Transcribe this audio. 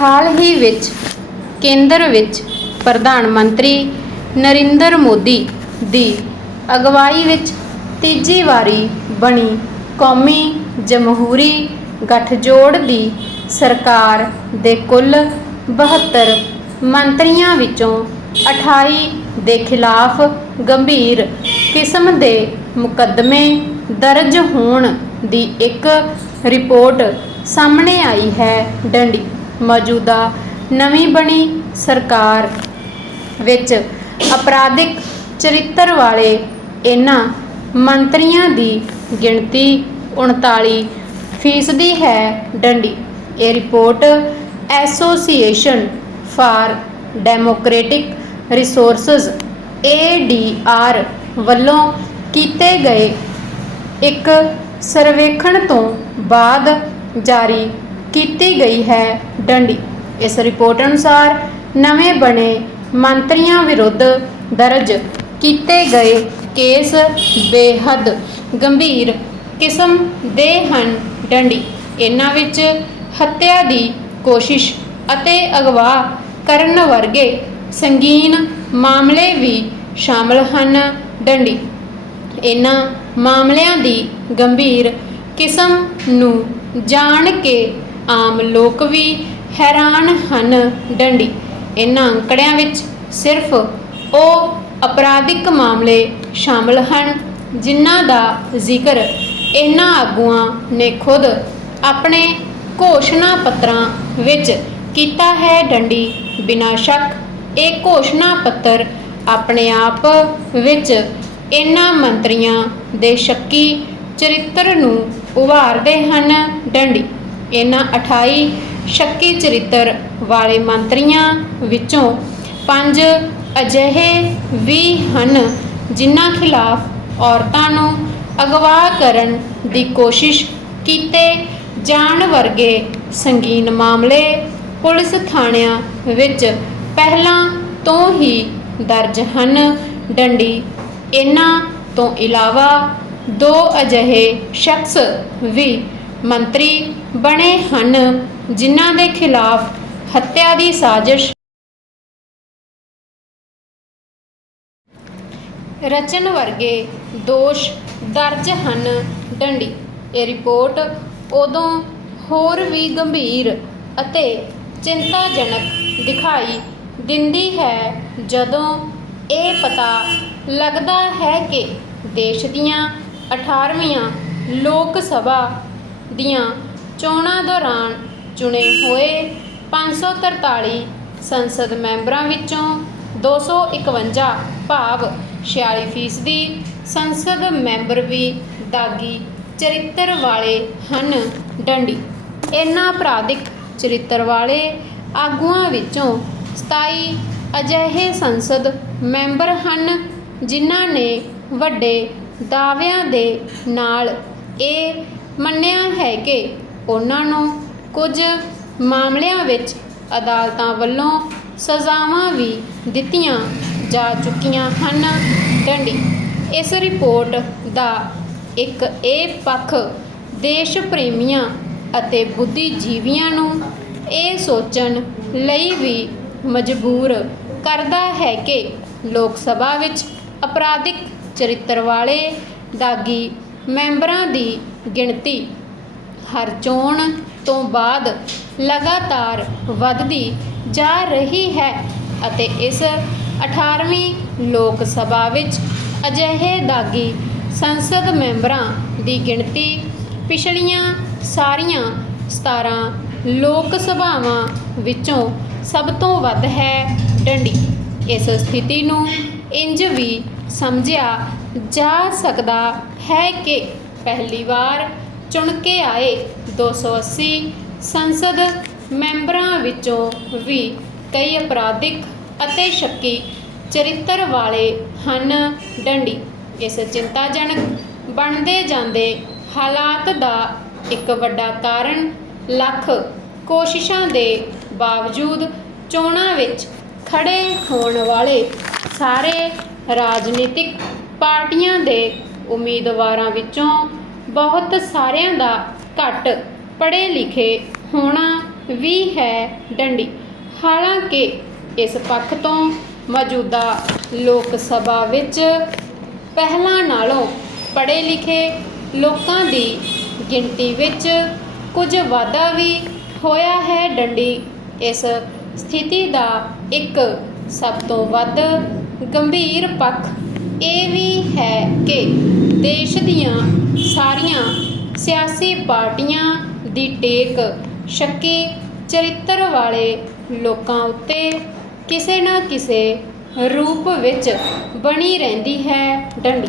ਹਾਲ ਹੀ ਵਿੱਚ ਕੇਂਦਰ ਵਿੱਚ ਪ੍ਰਧਾਨ ਮੰਤਰੀ ਨਰਿੰਦਰ ਮੋਦੀ ਦੀ ਅਗਵਾਈ ਵਿੱਚ ਤੀਜੀ ਵਾਰੀ ਬਣੀ ਕੌਮੀ ਜਮਹੂਰੀ ਗੱਠਜੋੜ ਦੀ ਸਰਕਾਰ ਦੇ ਕੁੱਲ 72 ਮੰਤਰੀਆਂ ਵਿੱਚੋਂ 28 ਦੇ ਖਿਲਾਫ ਗੰਭੀਰ ਕਿਸਮ ਦੇ ਮੁਕੱਦਮੇ ਦਰਜ ਹੋਣ ਦੀ ਇੱਕ ਰਿਪੋਰਟ ਸਾਹਮਣੇ ਆਈ ਹੈ ਡੰਡੀ। ਮੌਜੂਦਾ ਨਵੀਂ ਬਣੀ ਸਰਕਾਰ ਵਿੱਚ ਅਪਰਾਧਿਕ ਚਰਿੱਤਰ ਵਾਲੇ ਇਹਨਾਂ ਮੰਤਰੀਆਂ ਦੀ ਗਿਣਤੀ 39 ਫੀਸਦੀ ਹੈ ਡੰਡੀ। ਇਹ report association for democratic resources ADR ਵੱਲੋਂ ਕੀਤੇ ਗਏ ਇੱਕ ਸਰਵੇਖਣ ਤੋਂ ਬਾਅਦ ਜਾਰੀ ਕੀਤੀ ਗਈ ਹੈ ਡੰਡੀ। ਇਸ ਰਿਪੋਰਟ ਅਨੁਸਾਰ ਨਵੇਂ ਬਣੇ ਮੰਤਰੀਆਂ ਵਿਰੁੱਧ ਦਰਜ ਕੀਤੇ ਗਏ ਕੇਸ ਬੇਹੱਦ ਗੰਭੀਰ ਕਿਸਮ ਦੇ ਹਨ ਡੰਡੀ। ਇਹਨਾਂ ਵਿੱਚ ਹੱਤਿਆ ਦੀ ਕੋਸ਼ਿਸ਼ ਅਤੇ ਅਗਵਾ ਕਰਨ ਵਰਗੇ ਸੰਗੀਨ ਮਾਮਲੇ ਵੀ ਸ਼ਾਮਲ ਹਨ ਡੰਡੀ। ਇਹਨਾਂ ਮਾਮਲਿਆਂ ਦੀ ਗੰਭੀਰ ਕਿਸਮ ਨੂੰ ਜਾਣ ਕੇ ਆਮ ਲੋਕ ਵੀ ਹੈਰਾਨ ਹਨ। ਡੰਡੀ, ਇਹਨਾਂ ਅੰਕੜਿਆਂ ਵਿੱਚ ਸਿਰਫ ਉਹ ਅਪਰਾਧਿਕ ਮਾਮਲੇ ਸ਼ਾਮਲ ਹਨ ਜਿਨ੍ਹਾਂ ਦਾ ਜ਼ਿਕਰ ਇਹਨਾਂ ਆਗੂਆਂ ਨੇ ਖੁਦ ਆਪਣੇ ਘੋਸ਼ਣਾ ਪੱਤਰਾਂ ਵਿੱਚ ਕੀਤਾ ਹੈ। ਡੰਡੀ, ਬਿਨਾਂ ਸ਼ੱਕ ਇਹ ਘੋਸ਼ਣਾ ਪੱਤਰ ਆਪਣੇ ਆਪ ਵਿੱਚ ਇਹਨਾਂ ਮੰਤਰੀਆਂ ਦੇ ਸ਼ੱਕੀ ਚਰਿੱਤਰ ਨੂੰ ਉਭਾਰਦੇ ਹਨ। ਡੰਡੀ ਇਹਨਾਂ 28 ਸ਼ੱਕੀ ਚਰਿੱਤਰ ਵਾਲੇ ਮੰਤਰੀਆਂ ਵਿੱਚੋਂ ਪੰਜ ਅਜਿਹੇ ਵੀ ਹਨ ਜਿਨ੍ਹਾਂ ਖਿਲਾਫ ਔਰਤਾਂ ਨੂੰ ਅਗਵਾ ਕਰਨ ਦੀ ਕੋਸ਼ਿਸ਼ ਕੀਤੇ ਜਾਣ ਵਰਗੇ ਸੰਗੀਨ ਮਾਮਲੇ ਪੁਲਿਸ ਥਾਣਿਆਂ ਵਿੱਚ ਪਹਿਲਾਂ ਤੋਂ ਹੀ ਦਰਜ ਹਨ। ਡੰਡੀ, ਇਹਨਾਂ ਤੋਂ ਇਲਾਵਾ ਦੋ ਅਜਿਹੇ ਸ਼ਖਸ ਵੀ ਮੰਤਰੀ ਬਣੇ ਹਨ, ਜਿਨ੍ਹਾਂ ਦੇ ਖਿਲਾਫ ਹੱਤਿਆ ਦੀ ਸਾਜ਼ਿਸ਼। ਰਚਨ ਵਰਗੇ ਦੋਸ਼ ਦਰਜ ਹਨ। ਡੰਡੀ, ਇਹ ਰਿਪੋਰਟ ਉਦੋਂ ਹੋਰ ਵੀ ਗੰਭੀਰ ਅਤੇ ਚਿੰਤਾਜਨਕ ਦਿਖਾਈ ਦਿੰਦੀ ਹੈ ਜਦੋਂ ਇਹ ਪਤਾ ਲੱਗਦਾ ਹੈ ਕਿ ਦੇਸ਼ ਦੀਆਂ 18ਵੀਆਂ ਲੋਕ ਸਭਾ ਦੀਆਂ ਚੋਣਾਂ ਦੌਰਾਨ ਚੁਣੇ ਹੋਏ 543 ਸੰਸਦ ਮੈਂਬਰਾਂ ਵਿੱਚੋਂ 251 ਭਾਵ 46 ਫੀਸਦੀ ਸੰਸਦ ਮੈਂਬਰ ਵੀ ਦਾਗੀ ਚਰਿੱਤਰ ਵਾਲੇ ਹਨ ਡੰਡੀ। ਇਹਨਾਂ ਅਪਰਾਧਿਕ ਚਰਿੱਤਰ ਵਾਲੇ ਆਗੂਆਂ ਵਿੱਚੋਂ 27 ਅਜਿਹੇ ਸੰਸਦ ਮੈਂਬਰ ਹਨ ਜਿਨ੍ਹਾਂ ਨੇ ਵੱਡੇ ਦਾਅਵਿਆਂ ਦੇ ਨਾਲ ਇਹ ਮੰਨਿਆ ਹੈ ਕਿ ਉਹਨਾਂ ਨੂੰ ਕੁਝ ਮਾਮਲਿਆਂ ਵਿੱਚ ਅਦਾਲਤਾਂ ਵੱਲੋਂ ਸਜ਼ਾਵਾਂ ਵੀ ਦਿੱਤੀਆਂ ਜਾ ਚੁੱਕੀਆਂ ਹਨ। ਡੰਡੀ, ਇਸ ਰਿਪੋਰਟ ਦਾ ਇੱਕ ਇਹ ਪੱਖ ਦੇਸ਼ ਪ੍ਰੇਮੀਆਂ ਅਤੇ ਬੁੱਧੀਜੀਵੀਆਂ ਨੂੰ ਇਹ ਸੋਚਣ ਲਈ ਵੀ ਮਜਬੂਰ ਕਰਦਾ ਹੈ ਕਿ ਲੋਕ ਸਭਾ ਵਿੱਚ ਅਪਰਾਧਿਕ ਚਰਿੱਤਰ ਵਾਲੇ ਦਾਗੀ ਮੈਂਬਰਾਂ ਦੀ ਗਿਣਤੀ ਹਰ ਚੋਣ ਤੋਂ ਬਾਅਦ ਲਗਾਤਾਰ ਵੱਧਦੀ ਜਾ ਰਹੀ ਹੈ ਅਤੇ ਇਸ 18ਵੀਂ ਲੋਕ ਸਭਾ ਵਿੱਚ ਅਜਿਹੇ ਦਾਗੀ ਸੰਸਦ ਮੈਂਬਰਾਂ ਦੀ ਗਿਣਤੀ ਪਿਛਲੀਆਂ ਸਾਰੀਆਂ 17 ਲੋਕ ਸਭਾਵਾਂ ਵਿੱਚੋਂ ਸਭ ਤੋਂ ਵੱਧ ਹੈ ਡੰਡੀ। ਇਸ ਸਥਿਤੀ ਨੂੰ ਇੰਜ ਵੀ ਸਮਝਿਆ ਜਾ ਸਕਦਾ ਹੈ ਕਿ ਪਹਿਲੀ ਵਾਰ ਚੁਣ ਕੇ ਆਏ। 280 ਸੰਸਦ ਮੈਂਬਰਾਂ ਵਿੱਚੋਂ ਵੀ ਕਈ ਅਪਰਾਧਿਕ ਅਤੇ ਸ਼ੱਕੀ ਚਰਿੱਤਰ ਵਾਲੇ ਹਨ ਡੰਡੀ। ਇਸ ਚਿੰਤਾਜਨਕ ਬਣਦੇ ਜਾਂਦੇ ਹਾਲਾਤ ਦਾ ਇੱਕ ਵੱਡਾ ਕਾਰਨ ਲੱਖ ਕੋਸ਼ਿਸ਼ਾਂ ਦੇ ਬਾਵਜੂਦ ਚੋਣਾਂ ਵਿੱਚ ਖੜੇ ਹੋਣ ਵਾਲੇ ਸਾਰੇ ਰਾਜਨੀਤਿਕ ਪਾਰਟੀਆਂ ਦੇ ਉਮੀਦਵਾਰਾਂ ਵਿੱਚੋਂ ਬਹੁਤ ਸਾਰਿਆਂ ਦਾ ਘੱਟ ਪੜ੍ਹੇ ਲਿਖੇ ਹੋਣਾ ਵੀ ਹੈ ਡੰਡੀ। ਹਾਲਾਂਕਿ ਇਸ ਪੱਖ ਤੋਂ ਮੌਜੂਦਾ ਲੋਕ ਸਭਾ ਵਿੱਚ ਪਹਿਲਾਂ ਨਾਲੋਂ ਪੜ੍ਹੇ ਲਿਖੇ ਲੋਕਾਂ ਦੀ ਗਿਣਤੀ ਵਿੱਚ ਕੁਝ ਵਾਧਾ ਵੀ ਹੋਇਆ ਹੈ ਡੰਡੀ। ਇਸ ਸਥਿਤੀ ਦਾ ਇੱਕ ਸਭ ਤੋਂ ਵੱਧ ਗੰਭੀਰ ਪੱਖ ਇਹ ਵੀ ਹੈ ਕਿ ਦੇਸ਼ ਦੀਆਂ ਸਾਰੀਆਂ ਸਿਆਸੀ ਪਾਰਟੀਆਂ ਦੀ ਟੇਕ ਸ਼ੱਕੀ ਚਰਿੱਤਰ ਵਾਲੇ ਲੋਕਾਂ ਉੱਤੇ ਕਿਸੇ ਨਾ ਕਿਸੇ ਰੂਪ ਵਿੱਚ ਬਣੀ ਰਹਿੰਦੀ ਹੈ ਡੰਡੀ।